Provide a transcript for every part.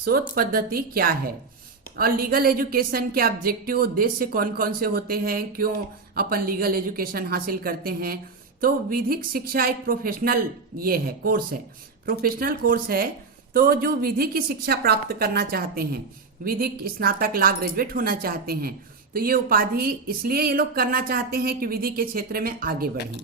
शोध पद्धति क्या है और लीगल एजुकेशन के ऑब्जेक्टिव उद्देश्य कौन कौन से होते हैं, क्यों अपन लीगल एजुकेशन हासिल करते हैं। तो विधिक शिक्षा एक प्रोफेशनल ये है कोर्स है, प्रोफेशनल कोर्स है। तो जो विधि की शिक्षा प्राप्त करना चाहते हैं, विधिक स्नातक लॉ ग्रेजुएट होना चाहते हैं, तो ये उपाधि इसलिए ये लोग करना चाहते हैं कि विधि के क्षेत्र में आगे बढ़ें।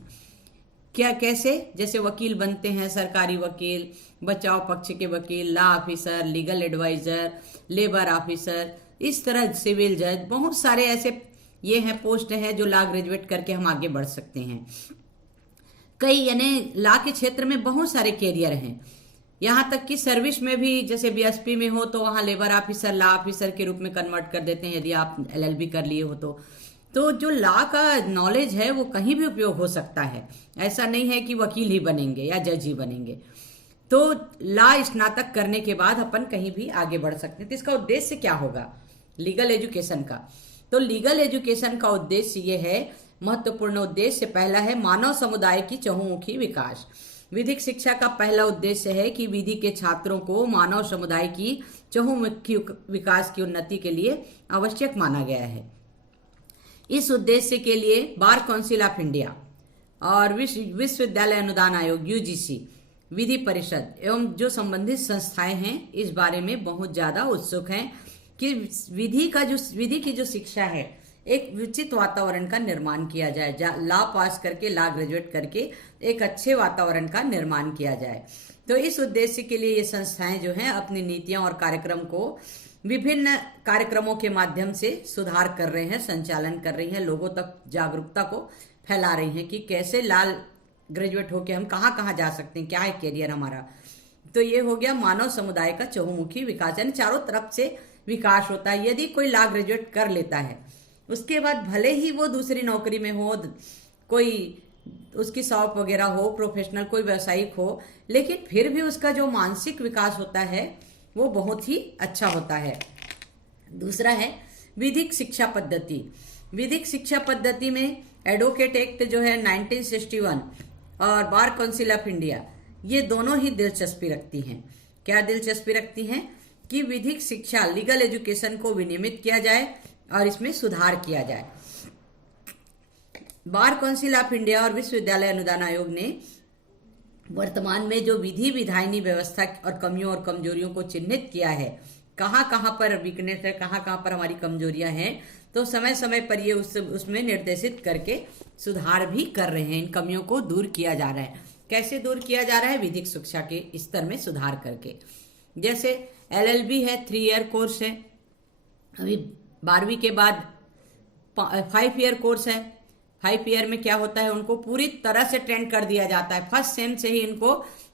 क्या कैसे, जैसे वकील बनते हैं, सरकारी वकील, बचाव पक्ष के वकील, law officer, legal advisor, labour officer, इस तरह सिविल जज, बहुत सारे ऐसे ये हैं पोस्ट हैं जो लॉ ग्रेजुएट करके हम आगे बढ़ सकते हैं। कई यानी लॉ के क्षेत्र में बहुत सारे कैरियर हैं, यहाँ तक कि सर्विस में भी, जैसे बीएसपी में हो तो वहाँ लेबर ऑफिसर लॉ ऑफिसर के रूप में कन्वर्ट कर देते हैं यदि आप एलएलबी कर लिए हो तो जो लॉ का नॉलेज है वो कहीं भी उपयोग हो सकता है। ऐसा नहीं है कि वकील ही बनेंगे या जज ही बनेंगे। तो लॉ स्नातक करने के बाद अपन कहीं भी आगे बढ़ सकते हैं। तो इसका उद्देश्य क्या होगा लीगल एजुकेशन का? तो लीगल एजुकेशन का उद्देश्य ये है, महत्वपूर्ण उद्देश्य पहला है मानव समुदाय की चहुमुखी विकास। विधिक शिक्षा का पहला उद्देश्य है कि विधि के छात्रों को मानव समुदाय की चहुमुखी विकास की उन्नति के लिए आवश्यक माना गया है। इस उद्देश्य के लिए बार काउंसिल ऑफ इंडिया और विश्वविद्यालय अनुदान आयोग यूजीसी, विधि परिषद एवं जो संबंधित संस्थाएं हैं इस बारे में बहुत ज्यादा उत्सुक हैं कि विधि की जो शिक्षा है एक उचित वातावरण का निर्माण किया जाए, लॉ पास करके लॉ ग्रेजुएट करके एक अच्छे वातावरण का निर्माण किया जाए। तो इस उद्देश्य के लिए ये संस्थाएं जो हैं अपनी नीतियां और कार्यक्रम को विभिन्न कार्यक्रमों के माध्यम से सुधार कर रहे हैं, संचालन कर रही हैं, लोगों तक जागरूकता को फैला रही हैं कि कैसे लॉ ग्रेजुएट होके हम कहाँ कहाँ जा सकते हैं, क्या है कैरियर हमारा। तो ये हो गया मानव समुदाय का चहुमुखी विकास, यानी चारों तरफ से विकास होता है। यदि कोई लॉ ग्रेजुएट कर लेता है उसके बाद भले ही वो दूसरी नौकरी में हो, कोई उसकी शॉप वगैरह हो, प्रोफेशनल कोई व्यावसायिक हो, लेकिन फिर भी उसका जो मानसिक विकास होता है वो बहुत ही अच्छा होता है। दूसरा है विधिक शिक्षा पद्धति। विधिक शिक्षा पद्धति में एडवोकेट एक्ट जो है 1961 और बार काउंसिल ऑफ इंडिया, ये दोनों ही दिलचस्पी रखती हैं। क्या दिलचस्पी रखती हैं? कि विधिक शिक्षा लीगल एजुकेशन को विनियमित किया जाए और इसमें सुधार किया जाए। बार काउंसिल ऑफ इंडिया और विश्वविद्यालय अनुदान आयोग ने वर्तमान में जो विधि विधायनी व्यवस्था और कमियों और कमजोरियों को चिन्हित किया है, कहाँ कहाँ पर वीकनेस है, कहाँ कहाँ पर हमारी कमजोरियां हैं, तो समय समय पर ये उसमें निर्देशित करके सुधार भी कर रहे हैं। इन कमियों को दूर किया जा रहा है। कैसे दूर किया जा रहा है? विधिक शिक्षा के स्तर में सुधार करके। जैसे एलएलबी है, 3 ईयर कोर्स है, अभी 12वीं के बाद 5 ईयर कोर्स है। 5 ईयर में क्या होता है, उनको पूरी तरह से ट्रेन कर दिया जाता है। फर्स्ट सेम से ही इनको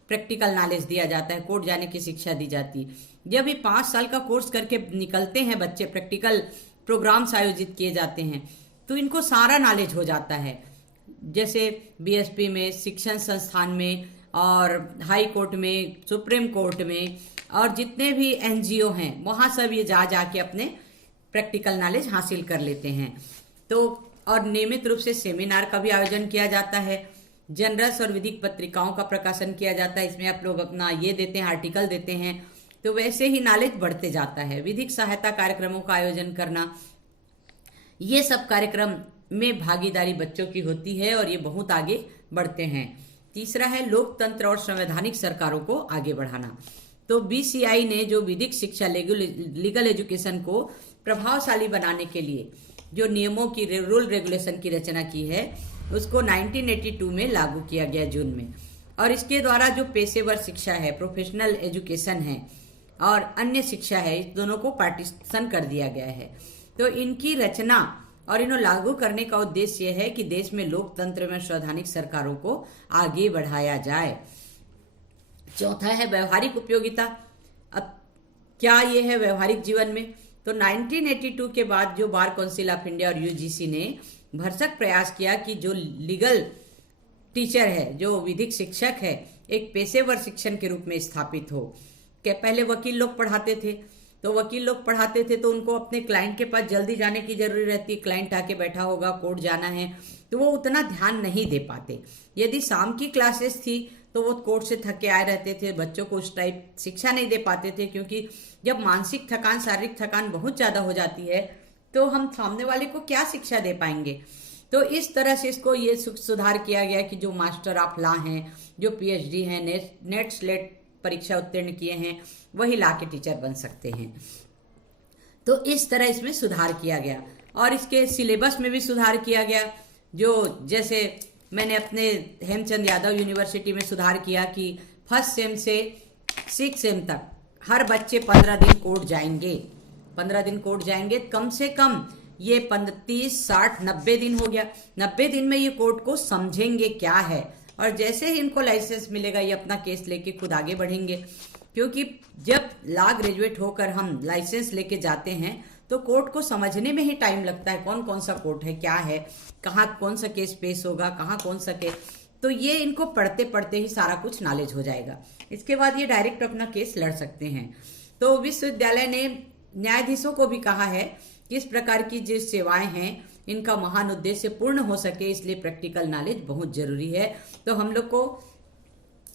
प्रैक्टिकल नॉलेज दिया जाता है, कोर्ट जाने की शिक्षा दी जाती है। जब ये 5 साल का कोर्स करके निकलते हैं बच्चे, प्रैक्टिकल प्रोग्राम्स आयोजित किए जाते हैं तो इनको सारा नॉलेज हो जाता है। जैसे बीएसपी में, शिक्षण संस्थान में और हाई कोर्ट में, सुप्रीम कोर्ट में और जितने भी एनजीओ हैं वहाँ सब ये जा जाके अपने प्रैक्टिकल नॉलेज हासिल कर लेते हैं। तो और नियमित रूप से सेमिनार का भी आयोजन किया जाता है। जनरल्स और विधिक पत्रिकाओं का प्रकाशन किया जाता है। इसमें आप लोग अपना ये देते हैं, आर्टिकल देते हैं, तो वैसे ही नॉलेज बढ़ते जाता है। विधिक सहायता कार्यक्रमों का आयोजन करना, ये सब कार्यक्रम में भागीदारी बच्चों की होती है और ये बहुत आगे बढ़ते हैं। तीसरा है लोकतंत्र और संवैधानिक सरकारों को आगे बढ़ाना। तो बीसीआई ने जो विधिक शिक्षा लीगल एजुकेशन को प्रभावशाली बनाने के लिए जो नियमों की रूल रेगुलेशन की रचना की है उसको 1982 में लागू किया गया जून में। और इसके द्वारा जो पेशेवर शिक्षा है, प्रोफेशनल एजुकेशन है और अन्य शिक्षा है, इस दोनों को पार्टीशन कर दिया गया है। तो इनकी रचना और इन्हें लागू करने का उद्देश्य यह है कि देश में लोकतंत्र में संवैधानिक सरकारों को आगे बढ़ाया जाए। चौथा है व्यवहारिक उपयोगिता। अब क्या ये है व्यवहारिक जीवन में? तो 1982 के बाद जो बार काउंसिल ऑफ इंडिया और यूजीसी ने भरसक प्रयास किया कि जो लीगल टीचर है, जो विधिक शिक्षक है, एक पेशेवर शिक्षण के रूप में स्थापित हो। कि पहले वकील लोग पढ़ाते थे, तो वकील लोग पढ़ाते थे तो उनको अपने क्लाइंट के पास जल्दी जाने की जरूरत रहती, क्लाइंट आके बैठा होगा, कोर्ट जाना है, तो वो उतना ध्यान नहीं दे पाते। यदि शाम की क्लासेस थी तो वो कोर्ट से थके आए रहते थे, बच्चों को उस टाइप शिक्षा नहीं दे पाते थे, क्योंकि जब मानसिक थकान, शारीरिक थकान बहुत ज़्यादा हो जाती है तो हम सामने वाले को क्या शिक्षा दे पाएंगे। तो इस तरह से इसको ये सुधार किया गया कि जो मास्टर ऑफ लॉ हैं, जो पीएचडी हैं, नेट स्लेट परीक्षा उत्तीर्ण किए हैं, वही लॉ के टीचर बन सकते हैं। तो इस तरह इसमें सुधार किया गया और इसके सिलेबस में भी सुधार किया गया। जो जैसे मैंने अपने हेमचंद यादव यूनिवर्सिटी में सुधार किया कि फर्स्ट सेम से 6 सेम तक हर बच्चे 15 दिन कोर्ट जाएंगे, 15 दिन कोर्ट जाएंगे, कम से कम ये 30, 60, 90 दिन हो गया। 90 दिन में ये कोर्ट को समझेंगे क्या है, और जैसे ही इनको लाइसेंस मिलेगा ये अपना केस लेके खुद आगे बढ़ेंगे। क्योंकि जब लॉ ग्रेजुएट होकर हम लाइसेंस लेके जाते हैं तो कोर्ट को समझने में ही टाइम लगता है, कौन कौन सा कोर्ट है, क्या है, कहाँ कौन सा केस पेश होगा, कहाँ कौन सा केस, तो ये इनको पढ़ते पढ़ते ही सारा कुछ नॉलेज हो जाएगा। इसके बाद ये डायरेक्ट अपना केस लड़ सकते हैं। तो विश्वविद्यालय ने न्यायाधीशों को भी कहा है कि इस प्रकार की जो सेवाएं हैं इनका महान उद्देश्य पूर्ण हो सके, इसलिए प्रैक्टिकल नॉलेज बहुत जरूरी है। तो हम लोग को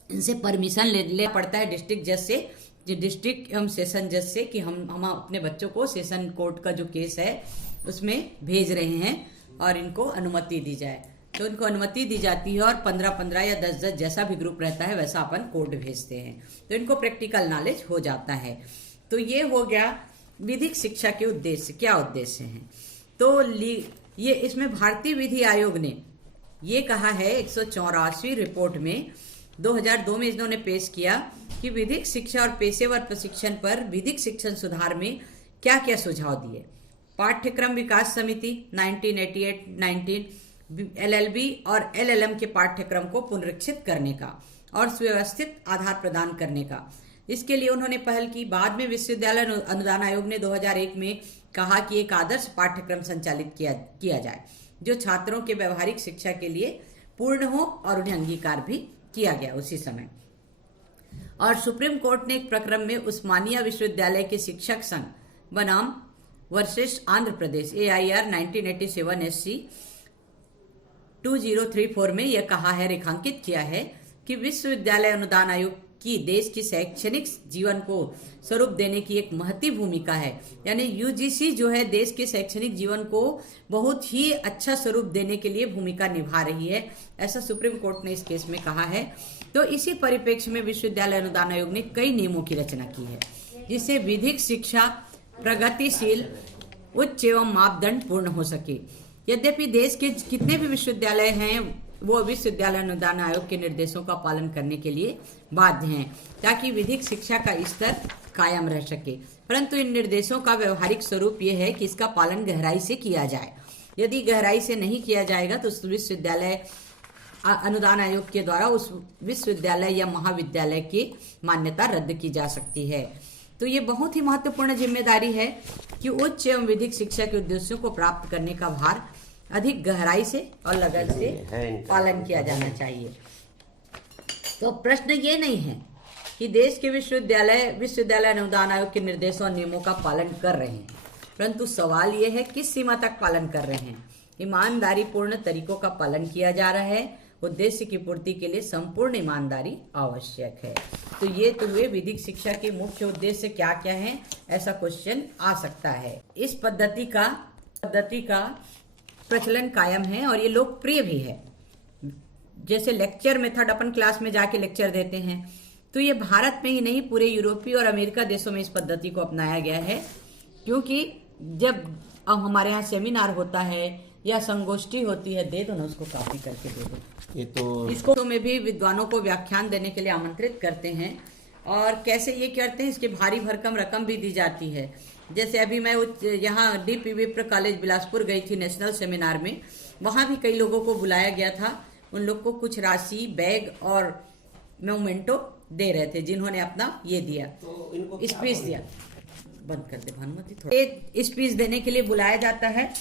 इनसे परमिशन लेना पड़ता है डिस्ट्रिक्ट जज से, डिस्ट्रिक्ट एवं सेशन जज से, कि हम अपने बच्चों को सेशन कोर्ट का जो केस है उसमें भेज रहे हैं और इनको अनुमति दी जाए। तो इनको अनुमति दी जाती है और 15-15 या 10-10 जैसा भी ग्रुप रहता है वैसा अपन कोर्ट भेजते हैं, तो इनको प्रैक्टिकल नॉलेज हो जाता है। तो ये हो गया विधिक शिक्षा के उद्देश्य, क्या उद्देश्य हैं। तो ये इसमें भारतीय विधि आयोग ने ये कहा है 184वीं रिपोर्ट में 2002 में इन्होंने पेश किया कि विधिक शिक्षा और पेशेवर प्रशिक्षण पर विधिक शिक्षण सुधार में क्या क्या सुझाव दिए। पाठ्यक्रम विकास समिति 1988-19 LLB और LLM के पाठ्यक्रम को पुनरीक्षित करने का और सुव्यवस्थित आधार प्रदान करने का, इसके लिए उन्होंने पहल की। बाद में विश्वविद्यालय अनुदान आयोग ने 2001 में कहा कि एक आदर्श पाठ्यक्रम संचालित किया जाए जो छात्रों के व्यवहारिक शिक्षा के लिए पूर्ण हो, और उन्हें अंगीकार भी किया गया उसी समय। और सुप्रीम कोर्ट ने एक प्रकरण में उस्मानिया विश्वविद्यालय के शिक्षक संघ बनाम versus Andhra Pradesh AIR 1987 SC 2034 में यह कहा है, रेखांकित किया है कि विश्वविद्यालय अनुदान आयोग की देश की शैक्षणिक जीवन को स्वरूप देने की एक महती भूमिका है। यानी UGC जो है देश के शैक्षणिक जीवन को बहुत ही अच्छा स्वरूप देने के लिए भूमिका निभा रही है, ऐसा सुप्रीम कोर्ट ने इस केस में कहा है। तो इसी परिप्रेक्ष्य में विश्वविद्यालय अनुदान आयोग ने कई नियमों की रचना की है जिससे विधिक शिक्षा प्रगतिशील, उच्च एवं मापदंड पूर्ण हो सके। यद्यपि देश के कितने भी विश्वविद्यालय हैं वो विश्वविद्यालय अनुदान आयोग के निर्देशों का पालन करने के लिए बाध्य हैं ताकि विधिक शिक्षा का स्तर कायम रह सके, परंतु इन निर्देशों का व्यवहारिक स्वरूप ये है कि इसका पालन गहराई से किया जाए। यदि गहराई से नहीं किया जाएगा तो उस विश्वविद्यालय अनुदान आयोग के द्वारा उस विश्वविद्यालय या महाविद्यालय की मान्यता रद्द की जा सकती है। तो ये बहुत ही महत्वपूर्ण जिम्मेदारी है कि उच्च एवं विधिक शिक्षा के उद्देश्यों को प्राप्त करने का भार अधिक गहराई से और लगन से पालन किया जाना चाहिए। तो प्रश्न ये नहीं है कि देश के विश्वविद्यालय अनुदान आयोग के निर्देशों और नियमों का पालन कर रहे हैं, परंतु सवाल ये है किस सीमा तक पालन कर रहे हैं। ईमानदारी पूर्ण तरीकों का पालन किया जा रहा है, उद्देश्य की पूर्ति के लिए संपूर्ण ईमानदारी आवश्यक है। तो ये तो हुए विधिक शिक्षा के मुख्य उद्देश्य क्या क्या हैं, ऐसा क्वेश्चन आ सकता है। इस पद्धति का प्रचलन कायम है और ये लोकप्रिय भी है। जैसे लेक्चर मेथड अपन क्लास में जाके लेक्चर देते हैं, तो ये भारत में ही नहीं पूरे यूरोपीय और अमेरिका देशों में इस पद्धति को अपनाया गया है। क्योंकि जब अब हमारे यहाँ सेमिनार होता है या संगोष्ठी होती है, दे दो ना उसको, कॉपी करके दे दो। ये तो इसको में भी विद्वानों को व्याख्यान देने के लिए आमंत्रित करते हैं। और कैसे ये करते हैं, इसकी भारी भरकम रकम भी दी जाती है। जैसे अभी मैं यहाँ DP विप्र कॉलेज बिलासपुर गई थी नेशनल सेमिनार में, वहाँ भी कई लोगों को बुलाया गया था। उन लोग को कुछ राशि, बैग और मोमेंटो दे रहे थे जिन्होंने अपना ये दिया, तो स्पीच दिया। बंद कर दे भानुमति, थोड़ा एक स्पीच देने के लिए बुलाया जाता है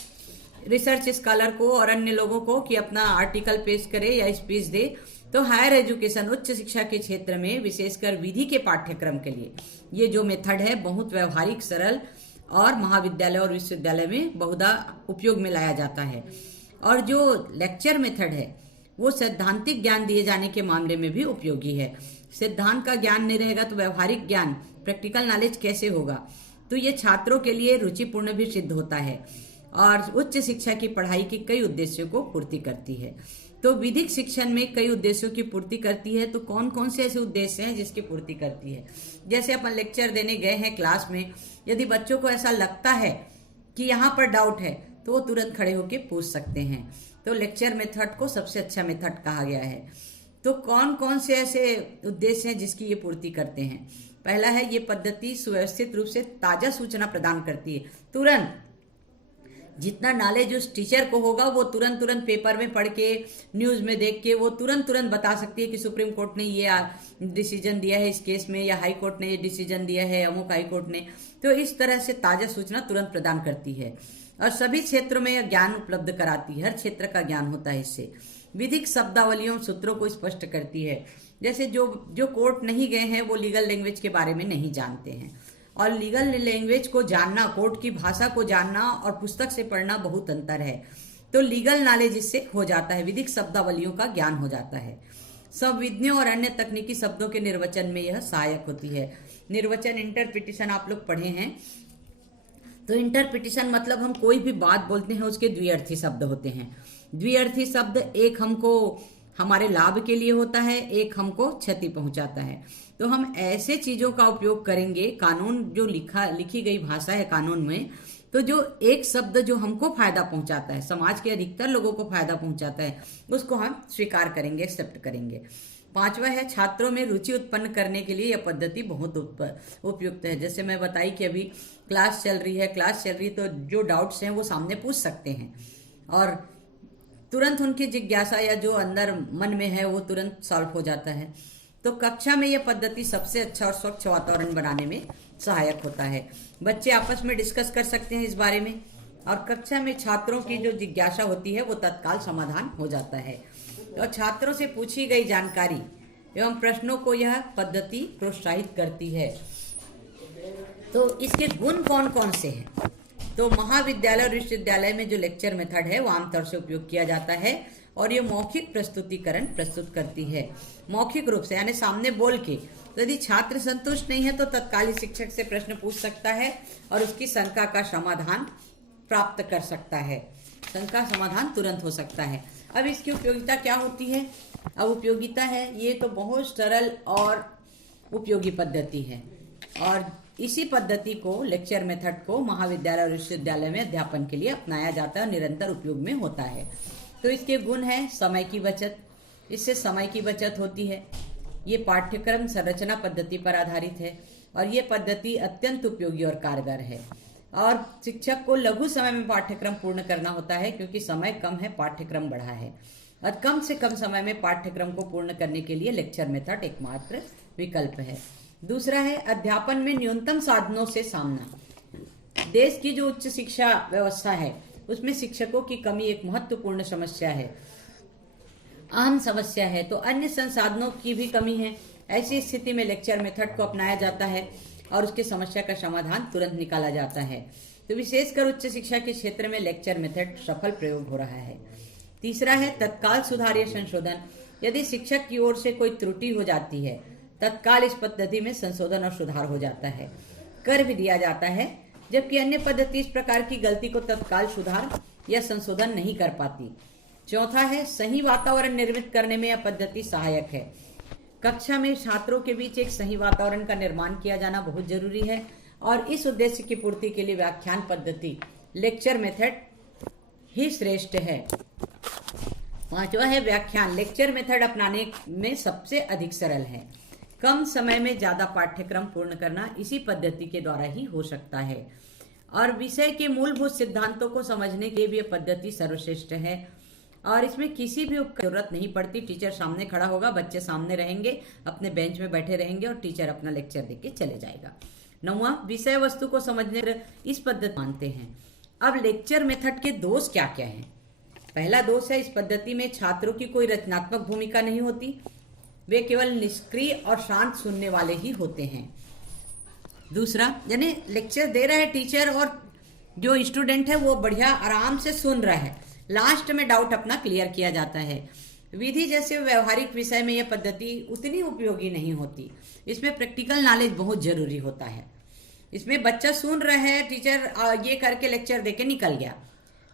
रिसर्च स्कॉलर को और अन्य लोगों को कि अपना आर्टिकल पेश करे या स्पीच दे। तो हायर एजुकेशन, उच्च शिक्षा के क्षेत्र में विशेषकर विधि के पाठ्यक्रम के लिए ये जो मेथड है बहुत व्यवहारिक, सरल और महाविद्यालय और विश्वविद्यालय में बहुधा उपयोग में लाया जाता है। और जो लेक्चर मेथड है वो सैद्धांतिक ज्ञान दिए जाने के मामले में भी उपयोगी है। सिद्धांत का ज्ञान नहीं रहेगा तो व्यवहारिक ज्ञान, प्रैक्टिकल नॉलेज कैसे होगा। तो ये छात्रों के लिए रुचिपूर्ण भी सिद्ध होता है और उच्च शिक्षा की पढ़ाई के कई उद्देश्यों को पूर्ति करती है। तो विधिक शिक्षण में कई उद्देश्यों की पूर्ति करती है। तो कौन कौन से ऐसे उद्देश्य हैं जिसकी पूर्ति करती है? जैसे अपन लेक्चर देने गए हैं क्लास में, यदि बच्चों को ऐसा लगता है कि यहाँ पर डाउट है तो वो तुरंत खड़े होकर पूछ सकते हैं। तो लेक्चर मेथड को सबसे अच्छा मेथड कहा गया है। तो कौन कौन से ऐसे उद्देश्य हैं जिसकी ये पूर्ति करते हैं? पहला है, ये पद्धति सुव्यवस्थित रूप से ताजा सूचना प्रदान करती है। तुरंत जितना नॉलेज उस टीचर को होगा वो तुरंत पेपर में पढ़ के, न्यूज में देख के वो तुरंत बता सकती है कि सुप्रीम कोर्ट ने ये डिसीजन दिया है इस केस में, या हाई कोर्ट ने ये डिसीजन दिया है, अमुक हाई कोर्ट ने। तो इस तरह से ताजा सूचना तुरंत प्रदान करती है और सभी क्षेत्रों में यह ज्ञान उपलब्ध कराती है। हर क्षेत्र का ज्ञान होता है इससे। विधिक शब्दावलियों, सूत्रों को स्पष्ट करती है। जैसे जो कोर्ट नहीं गए हैं वो लीगल लैंग्वेज के बारे में नहीं जानते हैं, और लीगल लैंग्वेज को जानना, कोर्ट की भाषा को जानना और पुस्तक से पढ़ना बहुत अंतर है। तो लीगल नॉलेज इससे हो जाता है, विधिक शब्दावलियों का ज्ञान हो जाता है। संविधियों और अन्य तकनीकी शब्दों के निर्वचन में यह सहायक होती है। निर्वचन, इंटरप्रिटेशन आप लोग पढ़े हैं। तो इंटरप्रिटेशन मतलब हम कोई भी बात बोलते हैं उसके द्विअर्थी शब्द होते हैं। द्विअर्थी शब्द एक हमको हमारे लाभ के लिए होता है, एक हमको क्षति पहुंचाता है। तो हम ऐसे चीजों का उपयोग करेंगे। कानून जो लिखी गई भाषा है कानून में, तो जो एक शब्द जो हमको फायदा पहुंचाता है, समाज के अधिकतर लोगों को फायदा पहुंचाता है, उसको हम स्वीकार करेंगे, एक्सेप्ट करेंगे। पांचवा है, छात्रों में रुचि उत्पन्न करने के लिए यह पद्धति बहुत उपयुक्त है। जैसे मैं बताई कि अभी क्लास चल रही तो जो डाउट्स हैं वो सामने पूछ सकते हैं और तुरंत उनकी जिज्ञासा या जो अंदर मन में है वो तुरंत सॉल्व हो जाता है। तो कक्षा में यह पद्धति सबसे अच्छा और स्वच्छ वातावरण बनाने में सहायक होता है। बच्चे आपस में डिस्कस कर सकते हैं इस बारे में, और कक्षा में छात्रों की जो जिज्ञासा होती है वो तत्काल समाधान हो जाता है। और छात्रों से पूछी गई जानकारी एवं प्रश्नों को यह पद्धति प्रोत्साहित करती है। तो इसके गुण कौन कौन से हैं? तो महाविद्यालय और विश्वविद्यालय में जो लेक्चर मेथड है वो आमतौर से उपयोग किया जाता है और ये मौखिक प्रस्तुतिकरण प्रस्तुत करती है। मौखिक रूप से यानी सामने बोल के। तो यदि छात्र संतुष्ट नहीं है तो तत्काल शिक्षक से प्रश्न पूछ सकता है और उसकी शंका का समाधान प्राप्त कर सकता है। शंका समाधान तुरंत हो सकता है। अब इसकी उपयोगिता क्या होती है? अब उपयोगिता है, ये तो बहुत सरल और उपयोगी पद्धति है और इसी पद्धति को, लेक्चर मेथड को महाविद्यालय और विश्वविद्यालय में अध्यापन के लिए अपनाया जाता है और निरंतर उपयोग में होता है। तो इसके गुण है समय की बचत, इससे समय की बचत होती है। ये पाठ्यक्रम संरचना पद्धति पर आधारित है और ये पद्धति अत्यंत उपयोगी और कारगर है। और शिक्षक को लघु समय में पाठ्यक्रम पूर्ण करना होता है क्योंकि समय कम है, पाठ्यक्रम बढ़ा है, और कम से कम समय में पाठ्यक्रम को पूर्ण करने के लिए लेक्चर मेथड एकमात्र विकल्प है। दूसरा है, अध्यापन में न्यूनतम साधनों से सामना। देश की जो उच्च शिक्षा व्यवस्था है उसमें शिक्षकों की कमी एक महत्वपूर्ण समस्या है, अहम समस्या है। तो अन्य संसाधनों की भी कमी है। ऐसी स्थिति में लेक्चर मेथड को अपनाया जाता है और उसकी समस्या का समाधान तुरंत निकाला जाता है। तो विशेषकर उच्च शिक्षा के क्षेत्र में लेक्चर मेथड सफल प्रयोग हो रहा है। तीसरा है, तत्काल सुधार या संशोधन। यदि शिक्षक की ओर से कोई त्रुटि हो जाती है, तत्काल इस पद्धति में संशोधन और सुधार हो जाता है, कर भी दिया जाता है, जबकि अन्य पद्धति इस प्रकार की गलती को तत्काल सुधार या संशोधन नहीं कर पाती। चौथा है, सही वातावरण निर्मित करने में यह पद्धति सहायक है। कक्षा में छात्रों के बीच एक सही वातावरण का निर्माण किया जाना बहुत जरूरी है और इस उद्देश्य की पूर्ति के लिए व्याख्यान पद्धति, लेक्चर मेथड ही श्रेष्ठ है। पांचवा है, व्याख्यान। लेक्चर मेथड अपनाने में सबसे अधिक सरल है। कम समय में ज्यादा पाठ्यक्रम पूर्ण करना इसी पद्धति के द्वारा ही हो सकता है और विषय के मूलभूत सिद्धांतों को समझने के लिए भी यह पद्धति सर्वश्रेष्ठ है और इसमें किसी भी उपकरण की जरूरत नहीं पड़ती। टीचर सामने खड़ा होगा, बच्चे सामने रहेंगे, अपने बेंच में बैठे रहेंगे और टीचर अपना लेक्चर देके चले जाएगा। नौवां, विषय वस्तु को समझने इस पद्धति मानते हैं। अब लेक्चर मेथड के दोष क्या क्या हैं? पहला दोष है, इस पद्धति में छात्रों की कोई रचनात्मक भूमिका नहीं होती, वे केवल निष्क्रिय और शांत सुनने वाले ही होते हैं। दूसरा, यानी लेक्चर दे रहा है टीचर और जो स्टूडेंट है वो बढ़िया आराम से सुन रहा है, लास्ट में डाउट अपना क्लियर किया जाता है। विधि जैसे व्यवहारिक विषय में यह पद्धति उतनी उपयोगी नहीं होती। इसमें प्रैक्टिकल नॉलेज बहुत जरूरी होता है। इसमें बच्चा सुन रहा है, टीचर ये करके लेक्चर देके निकल गया।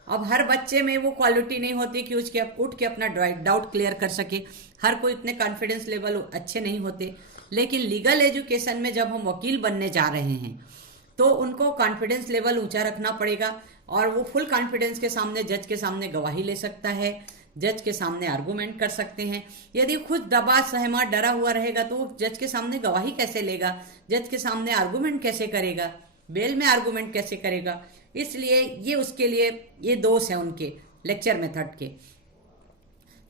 अब हर बच्चे में वो क्वालिटी नहीं होती कि उसके उठ के अपना डाउट क्लियर कर सके। हर कोई इतने कॉन्फिडेंस लेवल अच्छे नहीं होते। लेकिन लीगल एजुकेशन में जब हम वकील बनने जा रहे हैं तो उनको कॉन्फिडेंस लेवल ऊंचा रखना पड़ेगा और वो फुल कॉन्फिडेंस के सामने, जज के सामने गवाही ले सकता है, जज के सामने आर्गूमेंट कर सकते हैं। यदि खुद दबा सहमा डरा हुआ रहेगा तो वो जज के सामने गवाही कैसे लेगा, जज के सामने आर्गूमेंट कैसे करेगा, बेल में आर्गूमेंट कैसे करेगा। इसलिए ये उसके लिए ये दोष है उनके लेक्चर मेथड के।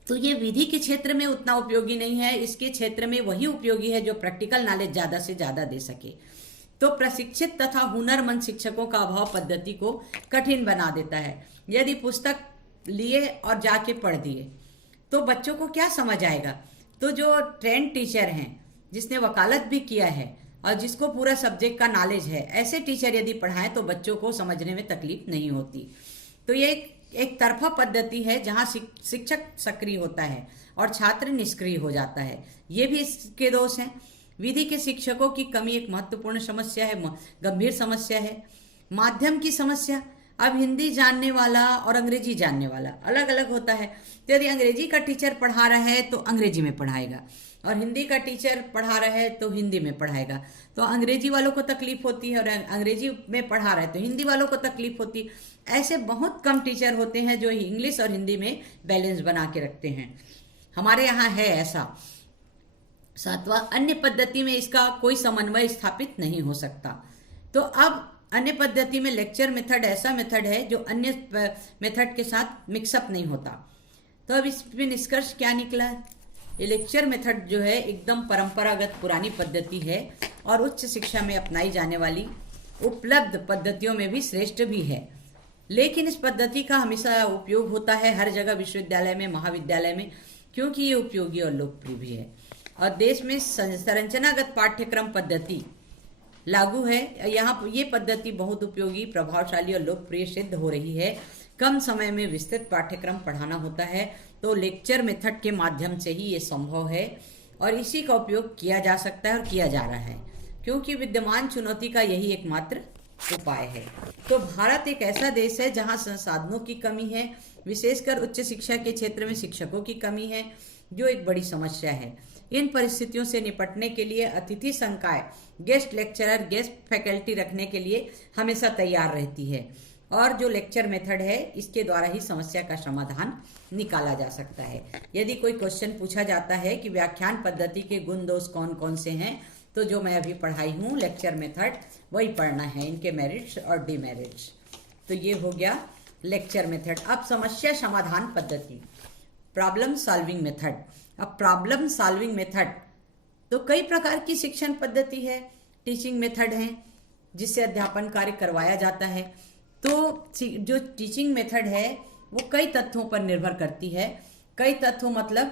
तो ये विधि के क्षेत्र में उतना उपयोगी नहीं है। इसके क्षेत्र में वही उपयोगी है जो प्रैक्टिकल नॉलेज ज्यादा से ज्यादा दे सके। तो प्रशिक्षित तथा हुनरमंद शिक्षकों का अभाव पद्धति को कठिन बना देता है। यदि पुस्तक लिए और जाके पढ़ दिए तो बच्चों को क्या समझ आएगा। तो जो ट्रेंड टीचर हैं, जिसने वकालत भी किया है और जिसको पूरा सब्जेक्ट का नॉलेज है, ऐसे टीचर यदि पढ़ाएं तो बच्चों को समझने में तकलीफ नहीं होती। तो ये एक तरफा पद्धति है जहां शिक्षक सक्रिय होता है और छात्र निष्क्रिय हो जाता है। ये भी इसके दोष हैं। विधि के शिक्षकों की कमी एक महत्वपूर्ण समस्या है, गंभीर समस्या है। माध्यम की समस्या, अब हिंदी जानने वाला और अंग्रेजी जानने वाला अलग अलग होता है। तो यदि अंग्रेजी का टीचर पढ़ा रहा है तो अंग्रेजी में पढ़ाएगा और हिंदी का टीचर पढ़ा रहा है तो हिंदी में पढ़ाएगा। तो अंग्रेजी वालों को तकलीफ होती है और अंग्रेजी में पढ़ा रहा है तो हिंदी वालों को तकलीफ होती है। ऐसे बहुत कम टीचर होते हैं जो इंग्लिश और हिंदी में बैलेंस बना के रखते हैं। हमारे यहाँ है ऐसा। सातवां, अन्य पद्धति में इसका कोई समन्वय स्थापित नहीं हो सकता। तो अब अन्य पद्धति में लेक्चर मेथड ऐसा मेथड है जो अन्य मेथड के साथ मिक्सअप नहीं होता। तो अब इसमें निष्कर्ष क्या निकला? ये लेक्चर मेथड जो है एकदम परंपरागत पुरानी पद्धति है और उच्च शिक्षा में अपनाई जाने वाली उपलब्ध पद्धतियों में भी श्रेष्ठ भी है। लेकिन इस पद्धति का हमेशा उपयोग होता है हर जगह, विश्वविद्यालय में, महाविद्यालय में, क्योंकि ये उपयोगी और लोकप्रिय भी है। और देश में संरचनागत पाठ्यक्रम पद्धति लागू है। यहाँ ये पद्धति बहुत उपयोगी, प्रभावशाली और लोकप्रिय सिद्ध हो रही है। कम समय में विस्तृत पाठ्यक्रम पढ़ाना होता है तो लेक्चर मेथड के माध्यम से ही ये संभव है और इसी का उपयोग किया जा सकता है और किया जा रहा है, क्योंकि विद्यमान चुनौती का यही एकमात्र उपाय है। तो भारत एक ऐसा देश है जहाँ संसाधनों की कमी है, विशेषकर उच्च शिक्षा के क्षेत्र में शिक्षकों की कमी है, जो एक बड़ी समस्या है। इन परिस्थितियों से निपटने के लिए अतिथि संकाय गेस्ट लेक्चरर, गेस्ट फैकल्टी रखने के लिए हमेशा तैयार रहती है और जो लेक्चर मेथड है इसके द्वारा ही समस्या का समाधान निकाला जा सकता है। यदि कोई क्वेश्चन पूछा जाता है कि व्याख्यान पद्धति के गुण दोष कौन कौन से हैं, तो जो मैं अभी पढ़ाई हूँ लेक्चर मेथड वही पढ़ना है, इनके मेरिट्स और डिमेरिट्स। तो ये हो गया लेक्चर मेथड। अब समस्या समाधान पद्धति, प्रॉब्लम सॉल्विंग मेथड। अब प्रॉब्लम सॉल्विंग मेथड तो कई प्रकार की शिक्षण पद्धति है, टीचिंग मेथड है जिससे अध्यापन कार्य करवाया जाता है। तो जो टीचिंग मेथड है वो कई तथ्यों पर निर्भर करती है। कई तथ्यों मतलब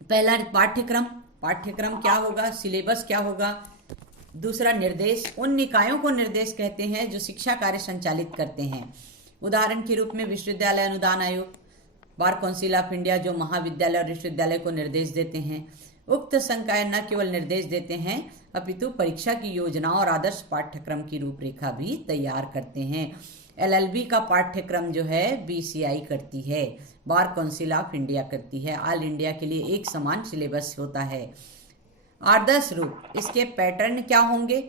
पहला पाठ्यक्रम क्या होगा, सिलेबस क्या होगा। दूसरा निर्देश, उन निकायों को निर्देश कहते हैं जो शिक्षा कार्य संचालित करते हैं। उदाहरण के रूप में विश्वविद्यालय अनुदान आयोग, बार काउंसिल ऑफ इंडिया जो महाविद्यालय और विश्वविद्यालय को निर्देश देते हैं। उक्त संकाय न केवल निर्देश देते हैं अपितु परीक्षा की योजनाओं और आदर्श पाठ्यक्रम की रूपरेखा भी तैयार करते हैं। LLB का पाठ्यक्रम जो है BCI करती है, बार काउंसिल ऑफ इंडिया करती है। ऑल इंडिया के लिए एक समान सिलेबस होता है। आदर्श रूप, इसके पैटर्न क्या होंगे?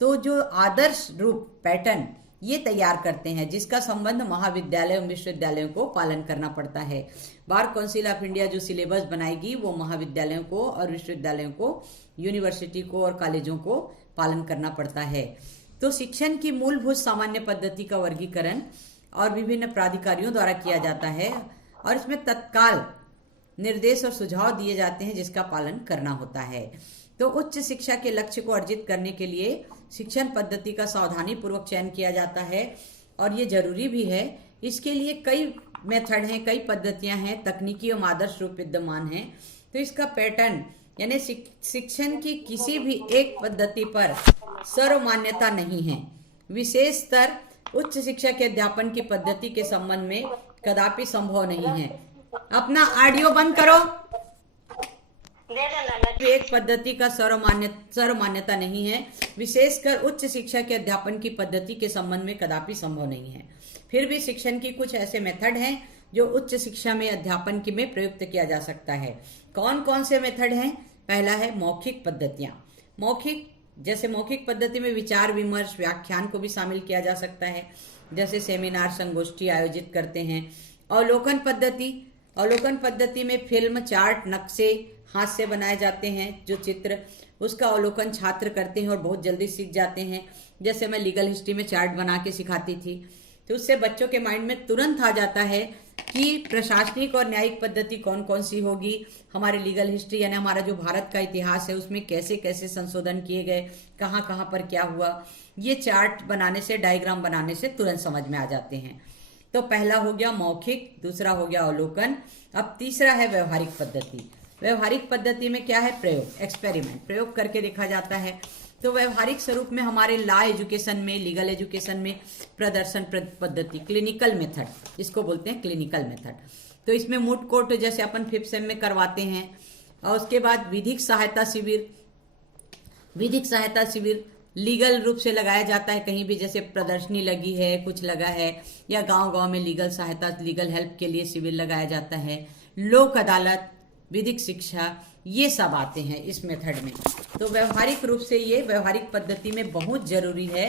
तो जो आदर्श रूप पैटर्न ये तैयार करते हैं जिसका संबंध महाविद्यालय और विश्वविद्यालयों को पालन करना पड़ता है। बार काउंसिल ऑफ इंडिया जो सिलेबस बनाएगी वो महाविद्यालयों को और विश्वविद्यालयों को, यूनिवर्सिटी को और कॉलेजों को पालन करना पड़ता है। तो शिक्षण की मूलभूत सामान्य पद्धति का वर्गीकरण और विभिन्न प्राधिकारियों द्वारा किया जाता है और इसमें तत्काल निर्देश और सुझाव दिए जाते हैं जिसका पालन करना होता है। तो उच्च शिक्षा के लक्ष्य को अर्जित करने के लिए शिक्षण पद्धति का सावधानी पूर्वक चयन किया जाता है और ये जरूरी भी है। इसके लिए कई मेथड हैं, कई पद्धतियां हैं, तकनीकी एवं आदर्श रूप विद्यमान हैं। तो इसका पैटर्न यानी शिक्षण की किसी भी एक पद्धति पर सर्वमान्यता नहीं है। विशेष स्तर उच्च शिक्षा के अध्यापन की पद्धति के संबंध में कदापि संभव नहीं है। अपना ऑडियो बंद करो। दे दो ना। एक पद्धति का सर्वमान्यता नहीं है, विशेषकर उच्च शिक्षा के अध्यापन की पद्धति के संबंध में कदापि संभव नहीं है। फिर भी शिक्षण की कुछ ऐसे मेथड हैं जो उच्च शिक्षा में अध्यापन की में प्रयुक्त किया जा सकता है। कौन कौन से मेथड हैं? पहला है मौखिक पद्धतियां। जैसे मौखिक पद्धति में विचार विमर्श, व्याख्यान को भी शामिल किया जा सकता है, जैसे सेमिनार, संगोष्ठी आयोजित करते हैं। अवलोकन पद्धति में फिल्म, चार्ट, नक्शे हाथ से बनाए जाते हैं, जो चित्र, उसका अवलोकन छात्र करते हैं और बहुत जल्दी सीख जाते हैं। जैसे मैं लीगल हिस्ट्री में चार्ट बना के सिखाती थी, तो उससे बच्चों के माइंड में तुरंत आ जाता है कि प्रशासनिक और न्यायिक पद्धति कौन कौन सी होगी, हमारे लीगल हिस्ट्री यानी हमारा जो भारत का इतिहास है उसमें कैसे कैसे संशोधन किए गए, कहाँ कहाँ पर क्या हुआ, ये चार्ट बनाने से, डायग्राम बनाने से तुरंत समझ में आ जाते हैं। तो पहला हो गया मौखिक, दूसरा हो गया अवलोकन। अब तीसरा है व्यवहारिक पद्धति। व्यवहारिक पद्धति में क्या है? प्रयोग, एक्सपेरिमेंट, प्रयोग करके देखा जाता है। तो व्यवहारिक स्वरूप में हमारे लॉ एजुकेशन में, लीगल एजुकेशन में प्रदर्शन पद्धति, क्लिनिकल मेथड, इसको बोलते हैं क्लिनिकल मेथड। तो इसमें मूट कोर्ट जैसे अपन 5th सेम में करवाते हैं, और उसके बाद विधिक सहायता शिविर लीगल रूप से लगाया जाता है, कहीं भी जैसे प्रदर्शनी लगी है, कुछ लगा है, या गांव-गांव में लीगल सहायता, लीगल हेल्प के लिए शिविर लगाया जाता है। लोक अदालत, विधिक शिक्षा, ये सब आते हैं इस मेथड में। तो व्यवहारिक रूप से ये व्यवहारिक पद्धति में बहुत जरूरी है।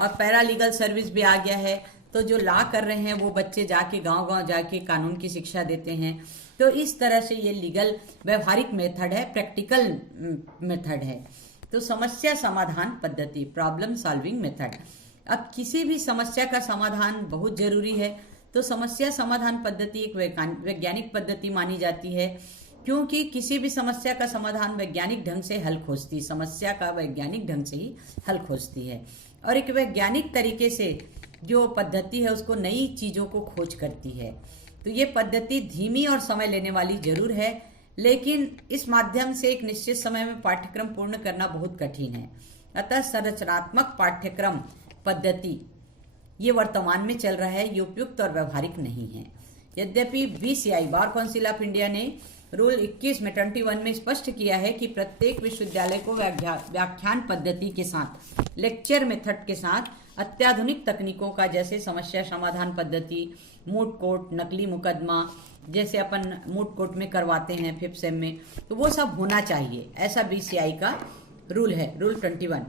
और पैरा लीगल सर्विस भी आ गया है, तो जो लॉ कर रहे हैं वो बच्चे जाके गांव-गांव जाके कानून की शिक्षा देते हैं। तो इस तरह से ये लीगल व्यवहारिक मेथड है, प्रैक्टिकल मेथड है। तो समस्या समाधान पद्धति, प्रॉब्लम सॉल्विंग मेथड। अब किसी भी समस्या का समाधान बहुत जरूरी है, तो समस्या समाधान पद्धति एक वैज्ञानिक पद्धति मानी जाती है, क्योंकि किसी भी समस्या का समाधान वैज्ञानिक ढंग से हल खोजती, समस्या का वैज्ञानिक ढंग से ही हल खोजती है। और एक वैज्ञानिक तरीके से जो पद्धति है उसको नई चीजों को खोज करती है। तो ये पद्धति धीमी और समय लेने वाली जरूर है, लेकिन इस माध्यम से एक निश्चित समय में पाठ्यक्रम पूर्ण करना बहुत कठिन है। अतः संरचनात्मक पाठ्यक्रम पद्धति ये वर्तमान में चल रहा है, ये उपयुक्त और व्यवहारिक नहीं है। यद्यपि BCI, bar council of India ने रूल 21 में 21 में स्पष्ट किया है कि प्रत्येक विश्वविद्यालय को व्याख्यान पद्धति के साथ, लेक्चर मेथड के साथ अत्याधुनिक तकनीकों का, जैसे समस्या समाधान पद्धति, मूट कोर्ट, नकली मुकदमा, जैसे अपन मूट कोर्ट में करवाते हैं 5th सेम में, तो वो सब होना चाहिए। ऐसा BCI का रूल है, रूल 21।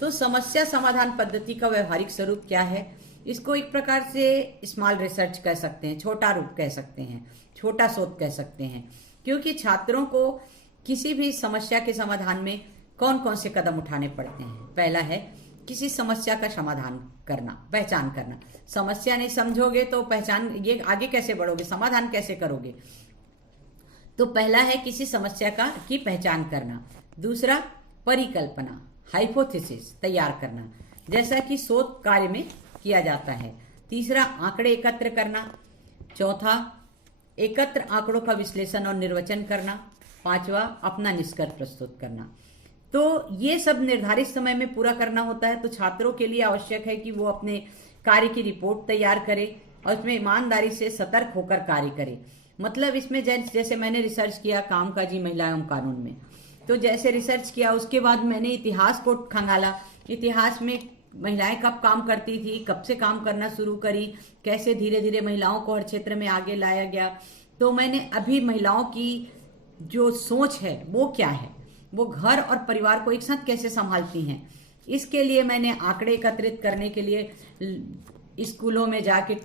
तो समस्या समाधान पद्धति का व्यवहारिक स्वरूप क्या है? इसको एक प्रकार से स्मॉल रिसर्च कह सकते हैं, छोटा रूप कह सकते हैं, छोटा शोध कह सकते हैं, क्योंकि छात्रों को किसी भी समस्या के समाधान में कौन कौन से कदम उठाने पड़ते हैं। पहला है किसी समस्या का समाधान करना, पहचान करना। समस्या नहीं समझोगे तो पहचान, ये आगे कैसे बढ़ोगे, समाधान कैसे करोगे? तो पहला है किसी समस्या की पहचान करना। दूसरा परिकल्पना, हाइपोथेसिस तैयार करना, जैसा कि शोध कार्य में किया जाता है। तीसरा आंकड़े एकत्र करना। चौथा एकत्र आंकड़ों का विश्लेषण और निर्वचन करना। पांचवा अपना निष्कर्ष प्रस्तुत करना। तो ये सब निर्धारित समय में पूरा करना होता है। तो छात्रों के लिए आवश्यक है कि वो अपने कार्य की रिपोर्ट तैयार करे और उसमें ईमानदारी से सतर्क होकर कार्य करे। मतलब इसमें जैसे मैंने रिसर्च किया कामकाजी महिला एवं कानून में, तो जैसे रिसर्च किया उसके बाद मैंने इतिहास को खंगाला, इतिहास में महिलाएं कब काम करती थी, कब से काम करना शुरू करी, कैसे धीरे धीरे महिलाओं को हर क्षेत्र में आगे लाया गया। तो मैंने अभी महिलाओं की जो सोच है वो क्या है, वो घर और परिवार को एक साथ कैसे संभालती हैं, इसके लिए मैंने आंकड़े एकत्रित करने के लिए स्कूलों में जाके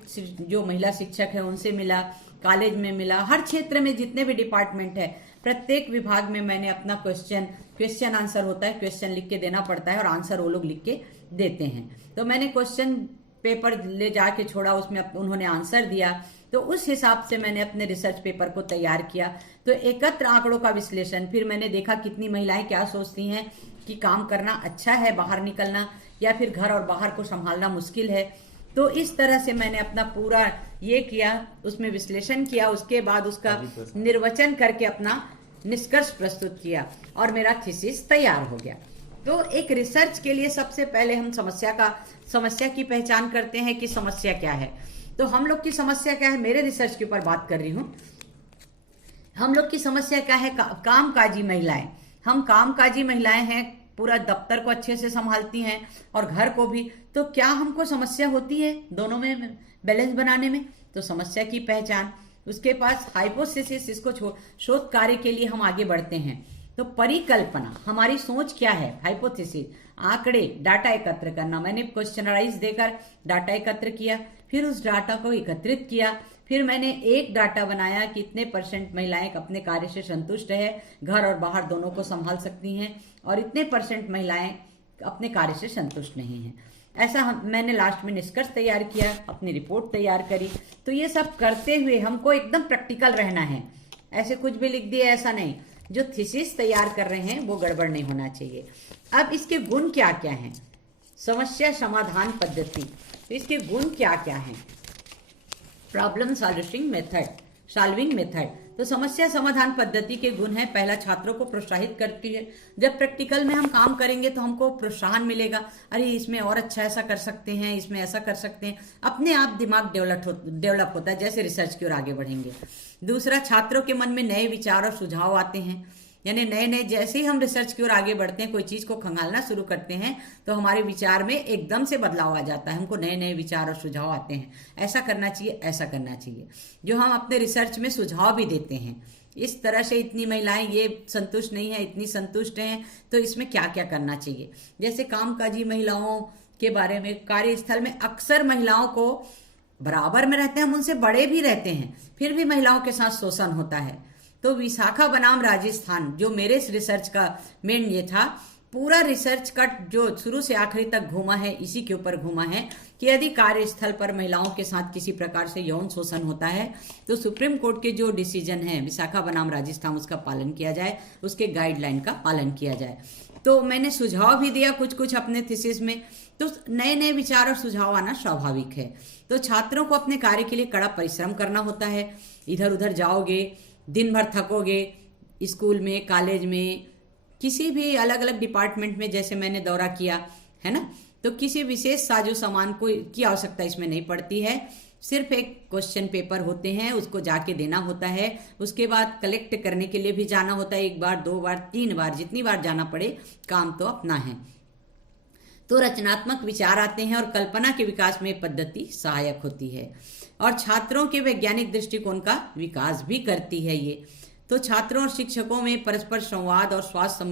जो महिला शिक्षक है उनसे मिला, कॉलेज में मिला, हर क्षेत्र में जितने भी डिपार्टमेंट है प्रत्येक विभाग में मैंने अपना क्वेश्चन आंसर होता है, क्वेश्चन लिख के देना पड़ता है और आंसर वो लोग लिख के देते हैं। तो मैंने क्वेश्चन पेपर ले जाके छोड़ा, उसमें उन्होंने आंसर दिया, तो उस हिसाब से मैंने अपने रिसर्च पेपर को तैयार किया। तो एकत्र आंकड़ों का विश्लेषण, फिर मैंने देखा कितनी महिलाएं क्या सोचती हैं कि काम करना अच्छा है, बाहर निकलना, या फिर घर और बाहर को संभालना मुश्किल है। तो इस तरह से मैंने अपना पूरा ये किया, उसमें विश्लेषण किया, उसके बाद उसका निर्वचन करके अपना निष्कर्ष प्रस्तुत किया और मेरा थीसिस तैयार हो गया। तो एक रिसर्च के लिए सबसे पहले हम समस्या की पहचान करते हैं कि समस्या क्या है। तो हम लोग की समस्या क्या है, मेरे रिसर्च के ऊपर बात कर रही हूँ। हम लोग की समस्या क्या है? कामकाजी महिलाएं। हम कामकाजी महिलाएं हैं, पूरा दफ्तर को अच्छे से संभालती हैं और घर को भी। तो क्या हमको समस्या होती है दोनों में बैलेंस बनाने में? तो समस्या की पहचान, उसके पास हाइपोथेसिस, इसको शोध कार्य के लिए हम आगे बढ़ते हैं। तो परिकल्पना, हमारी सोच क्या है? हाइपोथेसिस, आंकड़े, डाटा एकत्र करना। मैंने क्वेश्चनराइज देकर डाटा एकत्र किया, फिर उस डाटा को एकत्रित किया, फिर मैंने एक डाटा बनाया कि इतने % महिलाएं अपने कार्य से संतुष्ट है, घर और बाहर दोनों को संभाल सकती हैं, और इतने % महिलाएं अपने कार्य से संतुष्ट नहीं हैं। ऐसा मैंने लास्ट में निष्कर्ष तैयार किया, अपनी रिपोर्ट तैयार करी। तो ये सब करते हुए हमको एकदम प्रैक्टिकल रहना है, ऐसे कुछ भी लिख दिया ऐसा नहीं। जो थीसिस तैयार कर रहे हैं वो गड़बड़ नहीं होना चाहिए। अब इसके गुण क्या क्या हैं? समस्या समाधान पद्धति, तो इसके गुण क्या क्या हैं? Problem solving method. तो समस्या समाधान पद्धति के गुण है, पहला, छात्रों को प्रोत्साहित करती है। जब प्रैक्टिकल में हम काम करेंगे तो हमको प्रोत्साहन मिलेगा, अरे इसमें और अच्छा ऐसा कर सकते हैं, इसमें ऐसा कर सकते हैं, अपने आप दिमाग डेवलप होता है जैसे रिसर्च की ओर आगे बढ़ेंगे। दूसरा, छात्रों के मन में नए विचार और सुझाव आते हैं, यानी नए जैसे ही हम रिसर्च की ओर आगे बढ़ते हैं, कोई चीज को खंगालना शुरू करते हैं, तो हमारे विचार में एकदम से बदलाव आ जाता है, हमको नए विचार और सुझाव आते हैं, ऐसा करना चाहिए, ऐसा करना चाहिए, जो हम अपने रिसर्च में सुझाव भी देते हैं। इस तरह से इतनी महिलाएं ये संतुष्ट नहीं है, इतनी संतुष्ट हैं, तो इसमें क्या क्या करना चाहिए। जैसे कामकाजी महिलाओं के बारे में, कार्यस्थल में अक्सर महिलाओं को बराबर में रहते हैं, हम उनसे बड़े भी रहते हैं, फिर भी महिलाओं के साथ शोषण होता है। तो विशाखा बनाम राजस्थान, जो मेरे रिसर्च का मेन ये था, पूरा रिसर्च का जो शुरू से आखिरी तक घूमा है, इसी के ऊपर घूमा है कि यदि कार्यस्थल पर महिलाओं के साथ किसी प्रकार से यौन शोषण होता है तो सुप्रीम कोर्ट के जो डिसीजन है विशाखा बनाम राजस्थान, उसका पालन किया जाए, उसके गाइडलाइन का पालन किया जाए। तो मैंने सुझाव भी दिया कुछ अपने थीसिस में। तो नए विचार और सुझाव आना स्वाभाविक है। तो छात्रों को अपने कार्य के लिए कड़ा परिश्रम करना होता है, इधर उधर जाओगे, दिन भर थकोगे, स्कूल में, कॉलेज में, किसी भी अलग अलग डिपार्टमेंट में जैसे मैंने दौरा किया है ना, तो किसी विशेष साजो सामान की आवश्यकता इसमें नहीं पड़ती है। सिर्फ एक क्वेश्चन पेपर होते हैं, उसको जाके देना होता है, उसके बाद कलेक्ट करने के लिए भी जाना होता है, 1 बार 2 बार 3 बार, जितनी बार जाना पड़े, काम तो अपना है। तो रचनात्मक विचार आते हैं और कल्पना के विकास में पद्धति सहायक होती है और छात्रों के वैज्ञानिक दृष्टिकोण का विकास भी करती है ये। तो छात्रों और शिक्षकों में परस्पर संवाद और स्वास्थ्य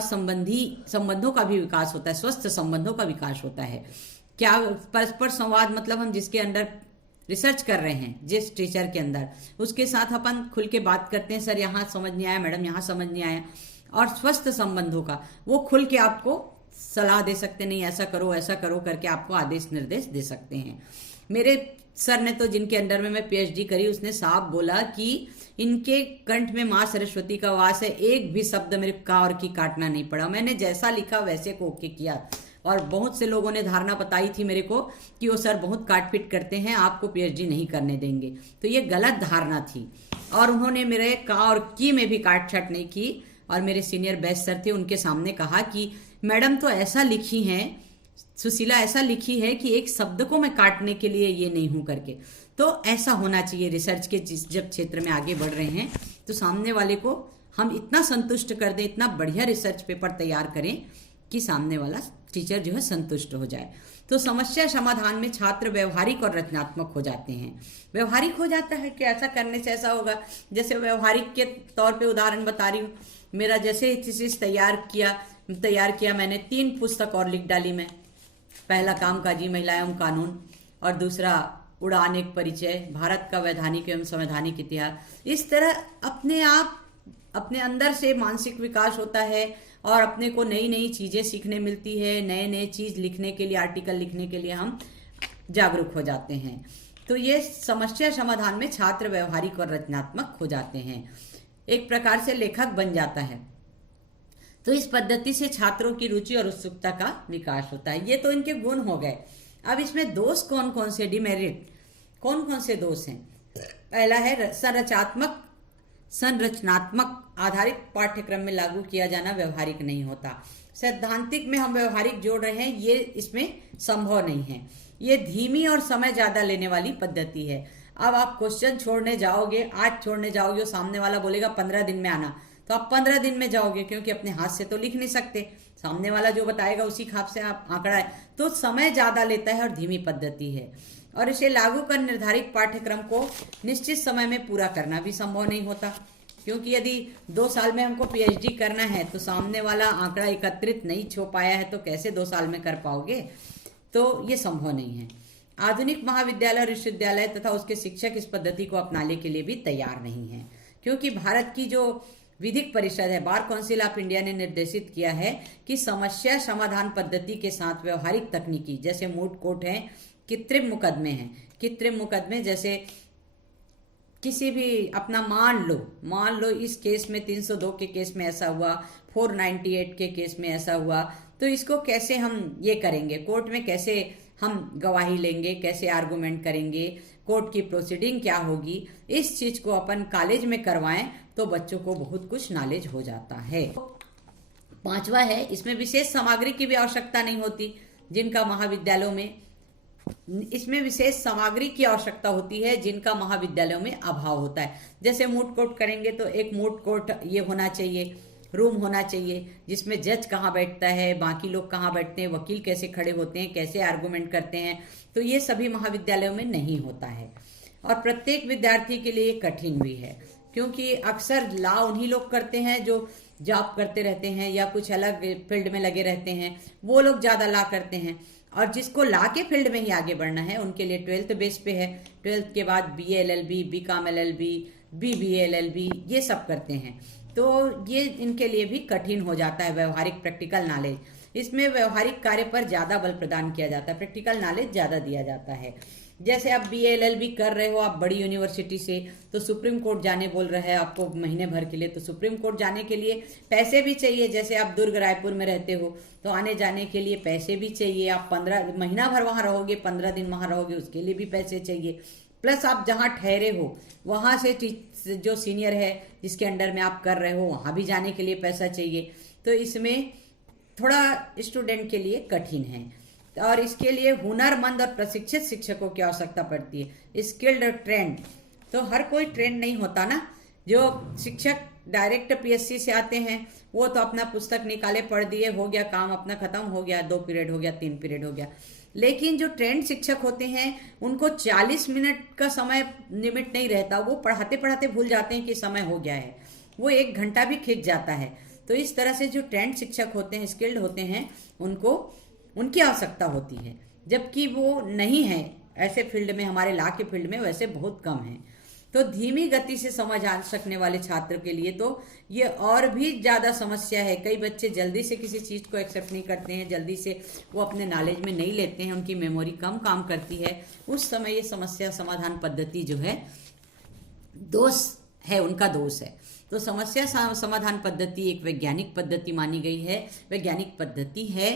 संबंधी संबंधों का भी विकास होता है, स्वस्थ संबंधों का विकास होता है। क्या परस्पर संवाद मतलब? हम जिसके अंडर रिसर्च कर रहे हैं, जिस टीचर के अंदर, उसके साथ अपन खुल के बात करते हैं, सर यहाँ समझ नहीं आया, मैडम यहाँ समझ नहीं आया। और स्वस्थ संबंधों का, वो खुल के आपको सलाह दे सकते, नहीं ऐसा करो करके आपको आदेश निर्देश दे सकते हैं। मेरे सर ने तो, जिनके अंडर में मैं पीएचडी करी, उसने साफ बोला कि इनके कंठ में माँ सरस्वती का वास है, एक भी शब्द मेरे का और की काटना नहीं पड़ा। मैंने जैसा लिखा वैसे को ओके किया। और बहुत से लोगों ने धारणा बताई थी मेरे को कि वो सर बहुत काट पीट करते हैं, आपको पीएचडी नहीं करने देंगे। तो ये गलत धारणा थी और उन्होंने मेरे का और की में भी काट छाट नहीं की। और मेरे सीनियर बेस्ट सर थे, उनके सामने कहा कि मैडम तो ऐसा लिखी हैं, सुशीला ऐसा लिखी है कि एक शब्द को मैं काटने के लिए ये नहीं हूं करके। तो ऐसा होना चाहिए रिसर्च के जब क्षेत्र में आगे बढ़ रहे हैं, तो सामने वाले को हम इतना संतुष्ट कर दें, इतना बढ़िया रिसर्च पेपर तैयार करें कि सामने वाला टीचर जो है संतुष्ट हो जाए। तो समस्या समाधान में छात्र व्यवहारिक और रचनात्मक हो जाते हैं। व्यवहारिक हो जाता है कि ऐसा करने से ऐसा होगा। जैसे व्यवहारिक के तौर पे उदाहरण बता रही हूँ, मेरा जैसे थीसिस तैयार किया मैंने, 3 पुस्तक और लिख डाली मैं। पहला कामकाजी महिला एवं कानून, और दूसरा उड़ान एक परिचय, भारत का वैधानिक एवं संवैधानिक इतिहास। इस तरह अपने आप अपने अंदर से मानसिक विकास होता है और अपने को नई चीजें सीखने मिलती है, नए चीज लिखने के लिए, आर्टिकल लिखने के लिए हम जागरूक हो जाते हैं। तो ये समस्या समाधान में छात्र व्यवहारिक और रचनात्मक हो जाते हैं, एक प्रकार से लेखक बन जाता है। तो इस पद्धति से छात्रों की रुचि और उत्सुकता का विकास होता है। ये तो इनके गुण हो गए। अब इसमें दोष कौन कौन से, डिमेरिट कौन कौन से दोष हैं? पहला है संरचनात्मक आधारित पाठ्यक्रम में लागू किया जाना व्यवहारिक नहीं होता। सैद्धांतिक में हम व्यवहारिक जोड़ रहे हैं, ये इसमें संभव नहीं है। ये धीमी और समय ज्यादा लेने वाली पद्धति है। अब आप क्वेश्चन छोड़ने जाओगे, आज छोड़ने जाओगे, सामने वाला बोलेगा 15 दिन में आना, तो आप 15 दिन में जाओगे, क्योंकि अपने हाथ से तो लिख नहीं सकते, सामने वाला जो बताएगा उसी खाप से आप आंकड़ा है, तो समय ज्यादा लेता है और धीमी पद्धति है। और इसे लागू कर निर्धारित पाठ्यक्रम को निश्चित समय में पूरा करना भी संभव नहीं होता, क्योंकि यदि 2 साल में हमको पीएचडी करना है तो सामने वाला आंकड़ा एकत्रित नहीं छो पाया है तो कैसे 2 साल में कर पाओगे, तो ये संभव नहीं है। आधुनिक महाविद्यालय और विश्वविद्यालय तथा उसके शिक्षक इस पद्धति को अपनाने के लिए भी तैयार नहीं है, क्योंकि भारत की जो विधिक परिषद है, बार काउंसिल ऑफ इंडिया ने निर्देशित किया है कि समस्या समाधान पद्धति के साथ व्यवहारिक तकनीकी जैसे मूट कोर्ट है, कृत्रिम मुकदमे हैं, कृत्रिम मुकदमे जैसे किसी भी अपना मान लो इस केस में 302 के केस में ऐसा हुआ, 498 के केस में ऐसा हुआ, तो इसको कैसे हम ये करेंगे, कोर्ट में कैसे हम गवाही लेंगे, कैसे आर्गुमेंट करेंगे, कोर्ट की प्रोसीडिंग क्या होगी, इस चीज को अपन कॉलेज में करवाएं तो बच्चों को बहुत कुछ नॉलेज हो जाता है। 5वां है, इसमें विशेष सामग्री की भी आवश्यकता नहीं होती, जिनका महाविद्यालयों में इसमें विशेष सामग्री की आवश्यकता होती है जिनका महाविद्यालयों में अभाव होता है। जैसे मूट कोर्ट करेंगे तो एक मूट कोर्ट ये होना चाहिए, रूम होना चाहिए जिसमें जज कहाँ बैठता है, बाकी लोग कहाँ बैठते हैं, वकील कैसे खड़े होते हैं, कैसे आर्गुमेंट करते हैं, तो ये सभी महाविद्यालयों में नहीं होता है। और प्रत्येक विद्यार्थी के लिए कठिन भी है, क्योंकि अक्सर लॉ उन्हीं लोग करते हैं जो जॉब करते रहते हैं या कुछ अलग फील्ड में लगे रहते हैं, वो लोग ज्यादा लॉ करते हैं। और जिसको लॉ के फील्ड में ही आगे बढ़ना है उनके लिए 12th बेस पे है, 12th के बाद BA LLB, BCom LLB, BBA LLB ये सब करते हैं, तो ये इनके लिए भी कठिन हो जाता है। व्यवहारिक प्रैक्टिकल नॉलेज, इसमें व्यवहारिक कार्य पर ज्यादा बल प्रदान किया जाता है, प्रैक्टिकल नॉलेज ज्यादा दिया जाता है। जैसे आप BA LLB कर रहे हो आप बड़ी यूनिवर्सिटी से, तो सुप्रीम कोर्ट जाने बोल रहे हैं आपको महीने भर के लिए, तो सुप्रीम कोर्ट जाने के लिए पैसे भी चाहिए। जैसे आप दुर्ग रायपुर में रहते हो तो आने जाने के लिए पैसे भी चाहिए, आप 15 महीना भर वहां रहोगे, 15 दिन वहां रहोगे, उसके लिए भी पैसे चाहिए। प्लस आप जहाँ ठहरे हो वहां से जो सीनियर है जिसके अंडर में आप कर रहे हो वहां भी जाने के लिए पैसा चाहिए, तो इसमें थोड़ा स्टूडेंट के लिए कठिन है। और इसके लिए हुनरमंद और प्रशिक्षित शिक्षकों की आवश्यकता पड़ती है, स्किल्ड और ट्रेंड। तो हर कोई ट्रेंड नहीं होता ना, जो शिक्षक डायरेक्ट PSC से आते हैं वो तो अपना पुस्तक निकाले, पढ़ दिए, हो गया काम अपना खत्म, हो गया 2 पीरियड हो गया, 3 पीरियड हो गया। लेकिन जो ट्रेंड शिक्षक होते हैं उनको 40 मिनट का समय लिमिट नहीं रहता, वो पढ़ाते पढ़ाते भूल जाते हैं कि समय हो गया है, वो 1 घंटा भी खिंच जाता है। तो इस तरह से जो ट्रेंड शिक्षक होते हैं, स्किल्ड होते हैं, उनको उनकी आवश्यकता होती है, जबकि वो नहीं है ऐसे फील्ड में, हमारे लॉ के फील्ड में वैसे बहुत कम है। तो धीमी गति से समझ आ सकने वाले छात्र के लिए तो ये और भी ज्यादा समस्या है। कई बच्चे जल्दी से किसी चीज को एक्सेप्ट नहीं करते हैं, जल्दी से वो अपने नॉलेज में नहीं लेते हैं, उनकी मेमोरी कम काम करती है, उस समय ये समस्या समाधान पद्धति जो है दोष है, उनका दोष है। तो समस्या समाधान पद्धति एक वैज्ञानिक पद्धति मानी गई है, वैज्ञानिक पद्धति है,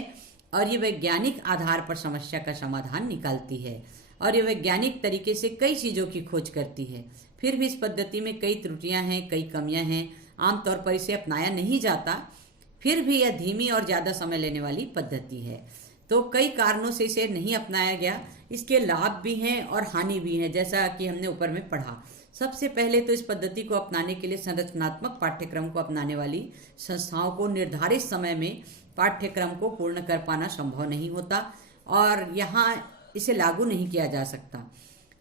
और ये वैज्ञानिक आधार पर समस्या का समाधान निकालती है, और ये वैज्ञानिक तरीके से कई चीजों की खोज करती है। फिर भी इस पद्धति में कई त्रुटियां हैं, कई कमियां हैं, आमतौर पर इसे अपनाया नहीं जाता, फिर भी यह धीमी और ज्यादा समय लेने वाली पद्धति है। तो कई कारणों से इसे नहीं अपनाया गया, इसके लाभ भी हैं और हानि भी हैं, जैसा कि हमने ऊपर में पढ़ा। सबसे पहले तो इस पद्धति को अपनाने के लिए संरचनात्मक पाठ्यक्रम को अपनाने वाली संस्थाओं को निर्धारित समय में पाठ्यक्रम को पूर्ण कर पाना संभव नहीं होता, और यहाँ इसे लागू नहीं किया जा सकता।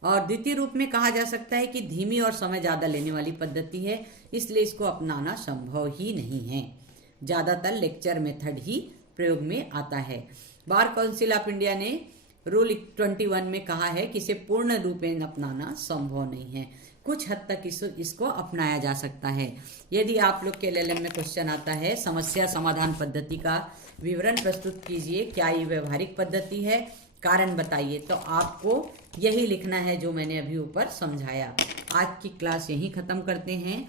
और द्वितीय रूप में कहा जा सकता है कि धीमी और समय ज्यादा लेने वाली पद्धति है, इसलिए इसको अपनाना संभव ही नहीं है। ज्यादातर लेक्चर मेथड ही प्रयोग में आता है। बार काउंसिल ऑफ इंडिया ने रूल 21 में कहा है कि इसे पूर्ण रूपेण अपनाना संभव नहीं है, कुछ हद तक इसको अपनाया जा सकता है। यदि आप लोग के LLM में क्वेश्चन आता है समस्या समाधान पद्धति का विवरण प्रस्तुत कीजिए, क्या ये व्यवहारिक पद्धति है, कारण बताइए, तो आपको यही लिखना है जो मैंने अभी ऊपर समझाया। आज की क्लास यहीं खत्म करते हैं।